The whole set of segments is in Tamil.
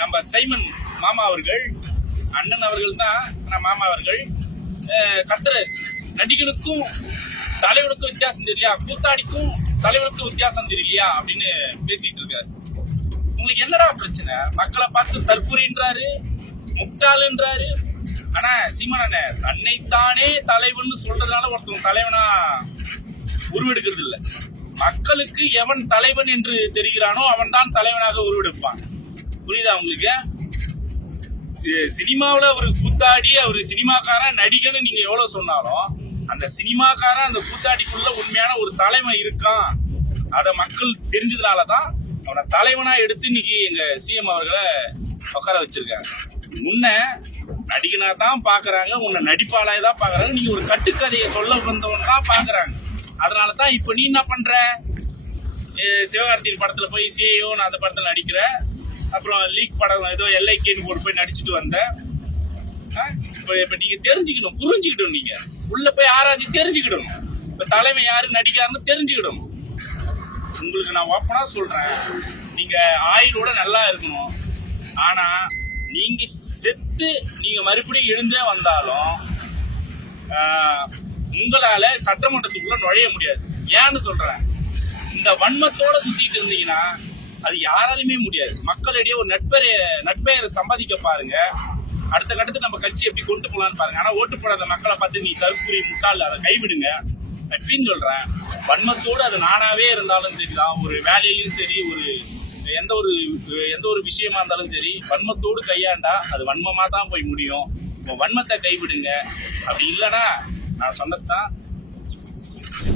நம்ம சைமன் மாமா அவர்கள், அண்ணன் அவர்கள் தான் மாமா அவர்கள் கத்துற நடிகனுக்கும் தலைவனுக்கும் வித்தியாசம் தெரியலையா, கூத்தாடிக்கும் தலைவனுக்கும் வித்தியாசம் தெரியலையா அப்படின்னு பேசிட்டு இருக்காரு. உங்களுக்கு என்னடா பிரச்சனை? மக்களை பார்த்து தற்கொலைன்றாரு, முட்டாளுன்றாரு. ஆனா சீமானே தன்னைத்தானே தலைவன் சொல்றதுனால ஒருத்தவங்க தலைவனா உருவெடுக்கிறது இல்ல. மக்களுக்கு எவன் தலைவன் என்று தெரிகிறானோ அவன் தான் தலைவனாக உருவெடுப்பான். புரியுதா உங்களுக்கு? சினிமாவில ஒரு கூத்தாடி, அவரு சினிமாக்காரன் நடிகன்னு நீங்க எவ்வளவு சொன்னாலும் அந்த சினிமாக்காரன் அந்த கூத்தாடிக்குள்ள உண்மையான ஒரு தலைமை இருக்கான். அத மக்கள் தெரிஞ்சதுனாலதான் அவனை தலைவனா எடுத்து இன்னைக்கு எங்க சிஎம் அவர்களை உட்கார வச்சிருக்காங்க. முன்ன நடிகனா தான் பாக்குறாங்க, உன்னை நடிப்பாளாய் தான் பாக்குறாங்க, நீங்க ஒரு கட்டுக்கதையை சொல்ல வந்தவன் தான் பாக்குறாங்க. அதனாலதான் இப்ப நீ என்ன பண்ற, சிவகார்த்தியின் படத்துல போய் சிஏஓன்னு அந்த படத்துல நடிக்கிற, அப்புறம் லீக் படம் ஏதோ எல்ஐகேன்னு போய் நடிச்சுட்டு வந்த. இப்ப நீங்க தெரிஞ்சுக்கணும், புரிஞ்சுக்கிட்டோம், நீங்க உள்ள போய் ஆராய்ச்சி தெரிஞ்சுக்கிடணும். இப்ப தலைமை யாரு நடிக்காருன்னு தெரிஞ்சுக்கிடணும். உங்களுக்கு நான் ஓப்பனா சொல்றேன், நீங்க ஆயுளோட நல்லா இருக்கணும். ஆனா நீங்க செத்து நீங்க மறுபடியும் எழுந்தே வந்தாலும் உங்களால சட்டமன்றத்துக்குள்ள நுழைய முடியாது. ஏன்னு சொல்றேன், இந்த வன்மத்தோட சுத்திட்டு இருந்தீங்கன்னா அது யாராலுமே முடியாது. மக்களிடையே ஒரு நட்பெயரை சம்பாதிக்க பாருங்க. அடுத்த கட்டத்துக்கு நம்ம கட்சி எப்படி கொண்டு போகலான்னு பாருங்க. ஆனா ஓட்டு போடாத மக்களை பார்த்து நீ தற்கொலை முட்டாள், அதை கைவிடுங்க அப்படின்னு சொல்றேன். வன்மத்தோடு அது நானாவே இருந்தாலும் சரிதான், ஒரு வேலையிலும் சரி, ஒரு எந்த ஒரு விஷயமா இருந்தாலும் சரி, வன்மத்தோடு கையாண்டா அது வன்மமா தான் போய் முடியும். வன்மத்தை கைவிடுங்க. அப்படி இல்லைன்னா நான் சொன்னதுதான்,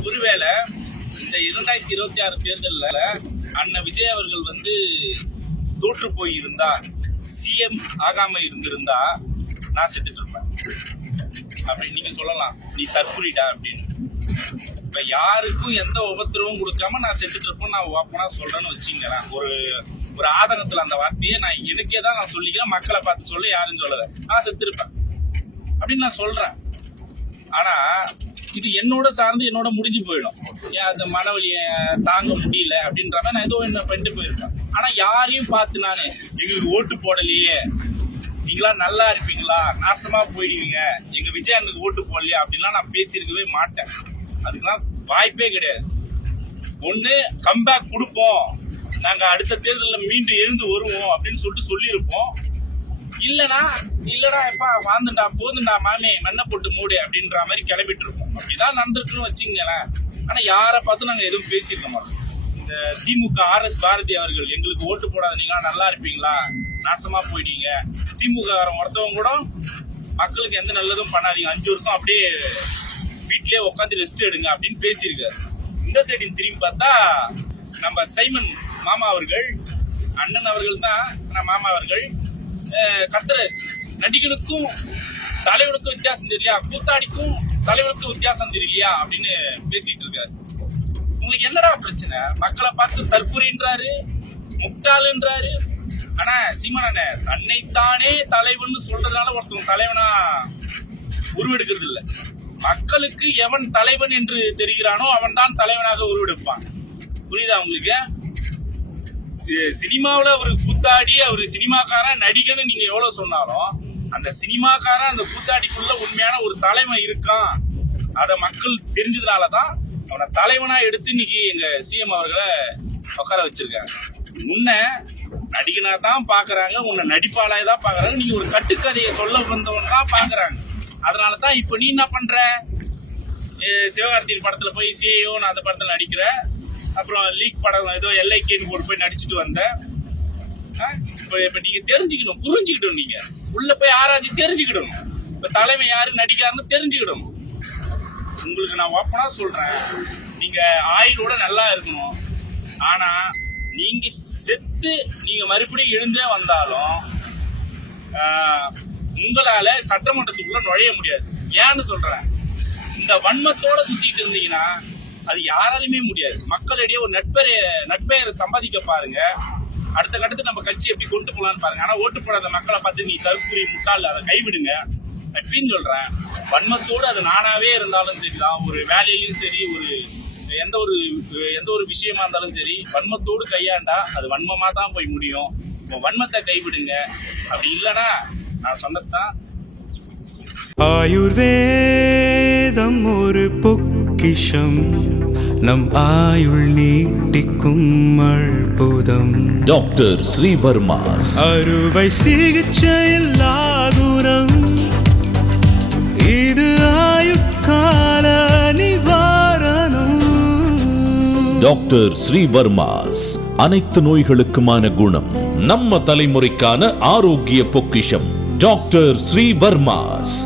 ஒருவேளை இந்த 2026 தேர்தலில் அண்ணன் விஜய் அவர்கள் தோற்று போய் இருந்தா, சிஎம் ஆகாம இருந்திருந்தா நான் செத்துட்டு இருப்பேன் அப்படின்னு நீங்க சொல்லலாம், நீ தற்கொலைடா அப்படின்னு. இப்ப யாருக்கும் எந்த உபத்திரவும் கொடுக்காம நான் செத்துட்டு இருப்பேன் நான் ஓப்பனா சொல்றேன்னு வச்சுங்களேன். ஒரு ஆதங்கத்துல அந்த வார்த்தையை நான் எனக்கே தான் நான் சொல்லிக்கிறேன், மக்களை பார்த்து சொல்ல யாரும் சொல்லல, நான் செத்துருப்பேன் அப்படின்னு நான் சொல்றேன். ஆனா இது என்னோட சார்ந்து என்னோட முடிஞ்சு போயிடும். அந்த மனவலிய தாங்க முடியல அப்படின்றத நான் ஏதோ என்ன பண்ணிட்டு போயிருப்பேன். ஆனா யாரையும் பார்த்து நானு எங்களுக்கு ஓட்டு போடலையே, நீங்களா நல்லா இருப்பீங்களா, நாசமா போயிடுவீங்க, எங்க விஜய் அண்ணனுக்கு ஓட்டு போடலையா அப்படின்லாம் நான் பேசியிருக்கவே மாட்டேன். அதுக்கெல்லாம் வாய்ப்பே கிடையாது. ஒண்ணு கம்பேக் கொடுப்போம், நாங்க அடுத்த தேர்தலில் மீண்டும் எழுந்து வருவோம் அப்படின்னு சொல்லியிருப்போம். இல்லடா எப்பா வாழ்ந்துட்டா போதுண்டா மாமே மண்ணை போட்டு மூடு அப்படின்ற மாதிரி கிளம்பிட்டு இருப்போம். அப்படிதான் நடந்துருக்குன்னு வச்சுங்களேன். ஆனா யாரை பார்த்து நாங்க எதுவும் பேசியிருக்க மாட்டோம். இந்த திமுக RS பாரதி அவர்கள் எங்களுக்கு ஓட்டு போடாத, நீங்களா நல்லா இருப்பீங்களா, நாசமா போயிட்டீங்க, திமுக ஒருத்தவங்க கூட மக்களுக்கு எந்த நல்லதும் பண்ணாதீங்க, 5 வருஷம் அப்படியே வீட்லயே உட்காந்து ரெஸ்ட் எடுங்க அப்படின்னு பேசியிருக்காரு. இந்த சைடின் திரும்பி பார்த்தா நம்ம சைமன் மாமா அவர்கள், அண்ணன் அவர்கள் தான் மாமா அவர்கள் கத்துற நடிகனுக்கும் தலைவனுக்கும் வித்தியாசம் தெரியலையா, கூத்தாடிக்கும் தலைவனுக்கும் வித்தியாசம் தெரியலையா அப்படின்னு பேசிட்டு இருக்காரு. உங்களுக்கு என்னடா பிரச்சனை? மக்களை பார்த்து தற்கொலைன்றாரு, முட்டாளுன்றாரு. ஆனா சீமானே தன்னைத்தானே தலைவன் சொல்றதுனால ஒருத்தவங்க தலைவனா உருவெடுக்கிறது இல்ல. மக்களுக்கு எவன் தலைவன் என்று தெரிகிறானோ அவன் தான் தலைவனாக உருவெடுப்பான். புரியுதா உங்களுக்கு? சினிமாவில ஒரு கூத்தாடி, அவரு சினிமாக்காரன் நடிகன்னு நீங்க எவ்வளவு சொன்னாலும் அந்த சினிமாக்காரன் அந்த கூத்தாடிக்குள்ள உண்மையான ஒரு தலைமை இருக்கான். அத மக்கள் தெரிஞ்சதுனாலதான் அவனை தலைவனா எடுத்து இன்னைக்கு எங்க சிஎம் அவர்களை உட்கார வச்சிருக்காங்க. முன்ன நடிகனா தான் பாக்குறாங்க, உன்னை நடிப்பாளாய் தான் பாக்குறாங்க, நீங்க ஒரு கட்டுக்கதையை சொல்ல வந்தவன் தான் பாக்குறாங்க. அதனாலதான் இப்ப நீ என்ன பண்ற, சிவகார்த்தியின் படத்துல போய் சிஏஓன்னு அந்த படத்துல நடிக்கிற, அப்புறம் லீக் படம் ஏதோ எல்ஐகேன்னு போய் நடிச்சுட்டு வந்த. இப்ப நீங்க தெரிஞ்சுக்கணும், புரிஞ்சுக்கிட்டோம், நீங்க உள்ள போய் ஆராய்ச்சி தெரிஞ்சுக்கிடணும். இப்ப தலைமை யாரு நடிக்காருன்னு தெரிஞ்சுக்கிடணும். உங்களுக்கு நான் ஓப்பனா சொல்றேன், நீங்க ஆயுளோட நல்லா இருக்கணும். ஆனா நீங்க செத்து நீங்க மறுபடியும் எழுந்தே வந்தாலும் உங்களால சட்டமன்றத்துக்குள்ள நுழைய முடியாது. ஏன்னு சொல்றேன், இந்த வன்மத்தோட சுத்திட்டு இருந்தீங்கன்னா அது யாராலுமே முடியாது. மக்களிடையே ஒரு நட்பெயரை சம்பாதிக்க பாருங்க. அடுத்த கட்டத்துக்கு நம்ம கட்சி எப்படி கொண்டு போகலான்னு பாருங்க. ஆனா ஓட்டு போடாத மக்களை பார்த்து நீ தற்கொலை முட்டாள், அதை கைவிடுங்க அப்படின்னு சொல்றேன். வன்மத்தோடு அது நானாவே இருந்தாலும் சரிதான், ஒரு வேலையிலும் சரி, எந்த ஒரு விஷயமா இருந்தாலும் சரி, வன்மத்தோடு கையாண்டா அது வன்மமா தான் போய் முடியும். உங்க வன்மத்தை கைவிடுங்க. அப்படி இல்லைன்னா நான் சொன்னதுதான். ஆயுர்வேதம் ஒரு பொக்கிஷம், நம் ஆயுள் நீட்டிக்கும் அற்புதம். டாக்டர் ஸ்ரீவர்மாஸ் அறுவை சிகிச்சையில் குணம், இது ஆயுட்கால நிவாரணம். டாக்டர் ஸ்ரீவர்மாஸ் அனைத்து நோய்களுக்குமான குணம், நம்ம தலைமுறைக்கான ஆரோக்கிய பொக்கிஷம். டாக்டர் ஸ்ரீவர்மாஸ்.